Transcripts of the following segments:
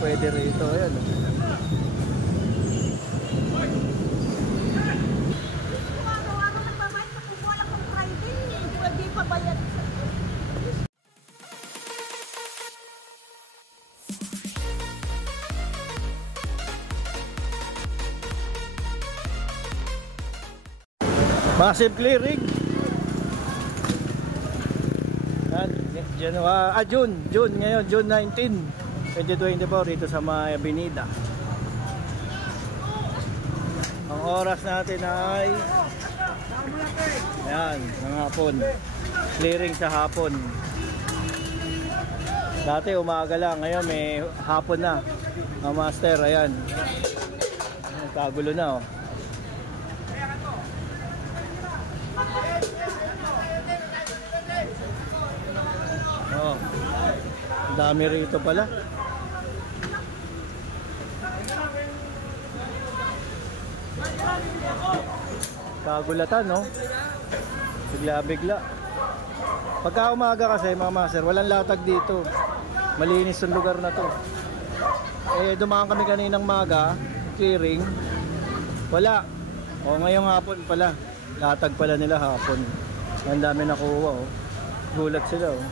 pwede rito. Ayan. Massive clearing. June ngayon, June 19, 2024 dito sa may Avenida. Ang oras natin ay ayan, ng hapon. Clearing sa hapon. Dati umaga lang, ngayon may hapon na. Ang master, ayan. Kagulo na oh. Oh, dami rito pala. Kagulatan, no? Bigla-bigla. Pagka umaga kasi, mga master, walang latag dito. Malinis yung lugar na to. Eh, dumaan kami kaninang maga, clearing. Wala. O, ngayong hapon pala. Latag pala nila hapon. Ang dami nakuha, oh. Gulat sila, oh.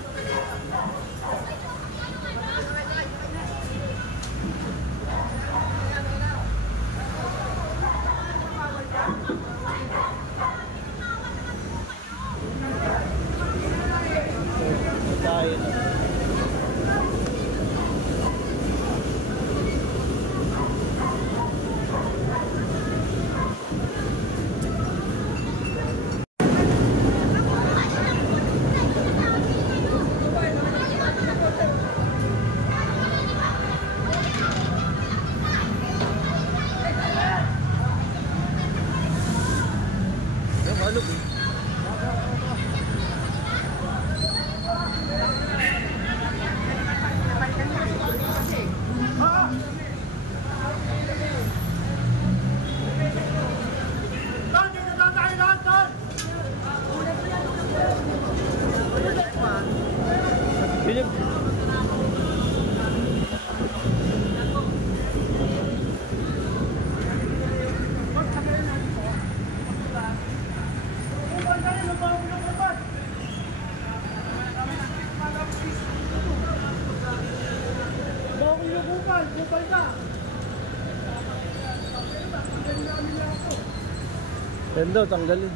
Tendo, tanggalin.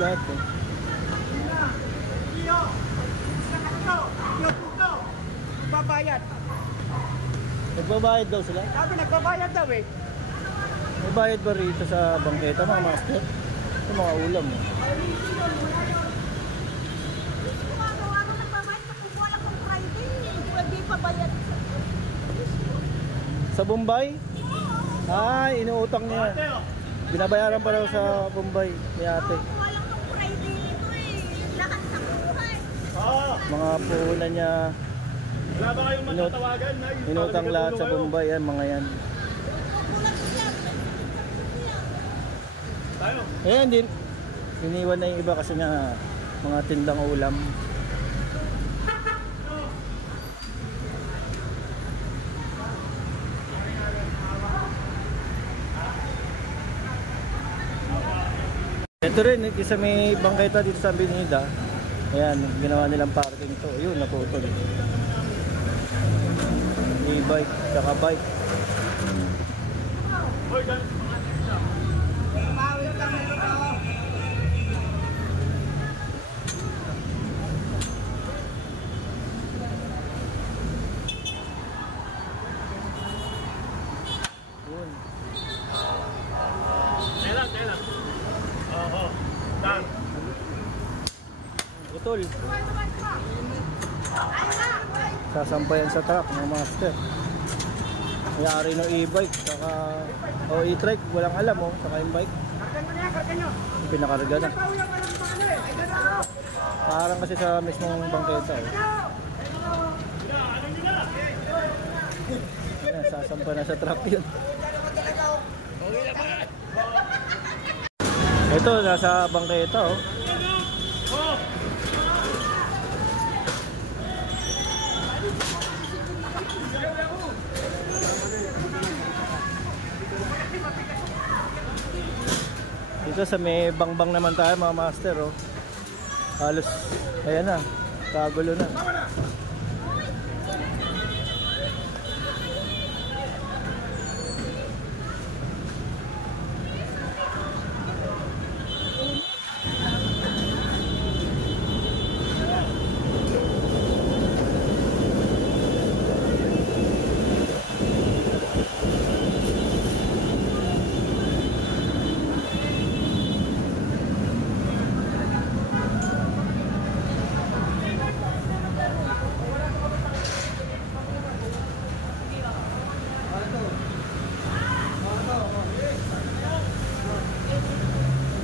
Lahat eh. Nagbabayad. Nagbabayad daw sila? Sabi nagbabayad daw eh. May bayad ba rito sa bangketa, mga master? Sa mga ulam eh. Sa Bombay? Ay, inuutang niya. Binabayaran pa daw sa Bombay ni ate. Mga puhunan niya. Wala ba kayong matatawagan? Inutang lahat sa Bombay, yan, mga yan. Tayo. Ayan din. Iniwan na yung iba kasi nga mga tindang ulam. Ito rin, isa may bangketa dito sa Avenida. Ayan, ginawa nilang parking to. Yun, naputol. E-bike, saka bike. putol. Sasampayan sa truck ng master. Mayari ng e-bike saka e-trike, walang alam saka yung bike. Pinakarga na. Parang kasi sa mismong bangketa Ayan, sasampa na sa truck yun. Ito, nasa bangketa Dito sa may bangbang naman tayo mga master Halos, ayan na, kagulo na.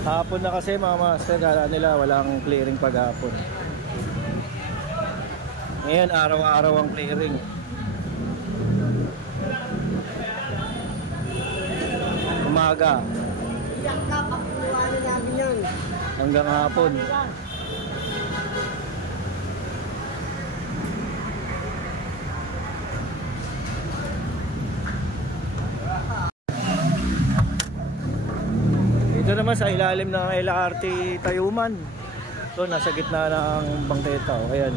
Hapon na kasi mga master, kala nila walang clearing paghapon. Ngayon araw-araw ang clearing. Umaga hanggang hapon. Dito naman sa ilalim ng LRT Tayuman. So nasa gitna ng bangketa Ayan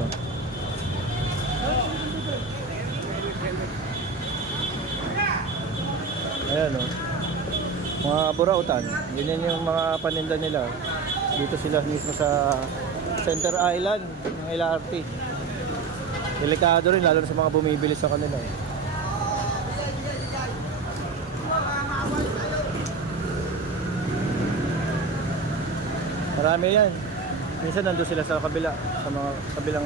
Ayan mga burautan. Ganyan yung mga paninda nila. Dito sila mismo sa Center Island ng LRT. Delikado rin lalo na sa mga bumibili sa kanila Marami yan. Minsan nandun sila sa kabila, sa mga kabilang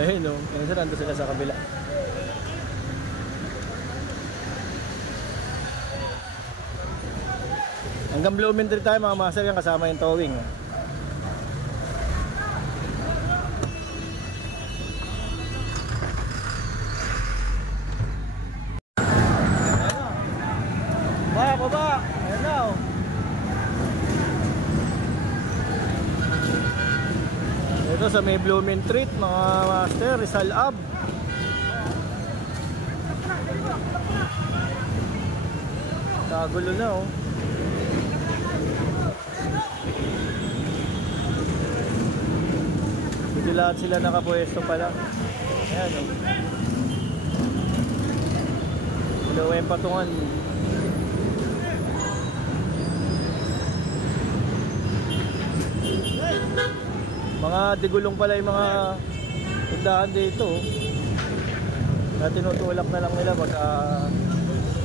Ayun minsan nandun sila sa kabila. Hanggang Bloomingdale tayo mga master, yan kasama yung towing Baba, ayan na Ito sa may Blooming Street mga master, Rizal Ab. Kagulo na Hindi lahat sila nakapwesto pala. Ayan Hello yung patungan. Mga digulong pala yung mga tindahan dito na tinutulak na lang nila pag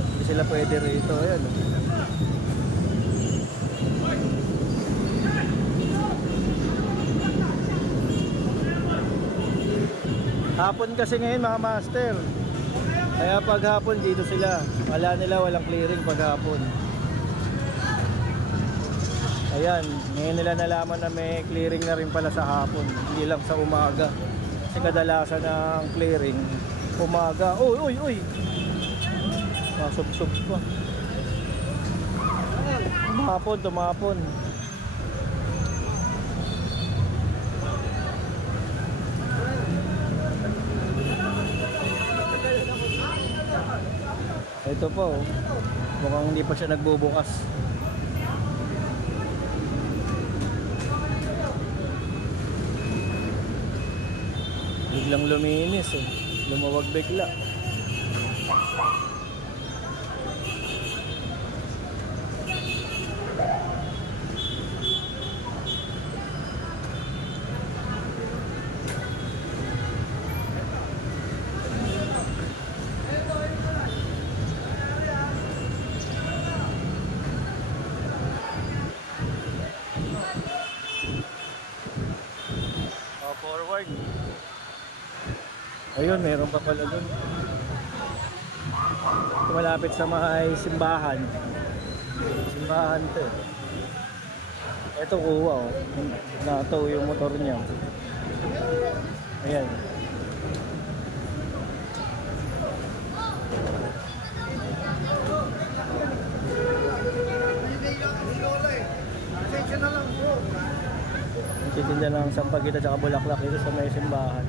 hindi sila pwede rito. Ayan Hapon kasi ngayon mga master, kaya pag hapon dito sila. Wala nila, walang clearing pag hapon. Ayan, ngayon nila nalaman na may clearing na rin pala sa hapon, hindi lang sa umaga. Kasi kadalasan ng clearing umaga. Uy! Masubsob pa. Tumapon. Ito po, mukhang hindi pa siya nagbubukas. Biglang luminis lumawag bigla. Ayun, meron pa pala dun. Malapit sa mga simbahan. Simbahan to eh. Ito kuha oh. Natow yung motor niya. Ayan. Nagtitinda ng sampagita at bulaklak dito sa may simbahan.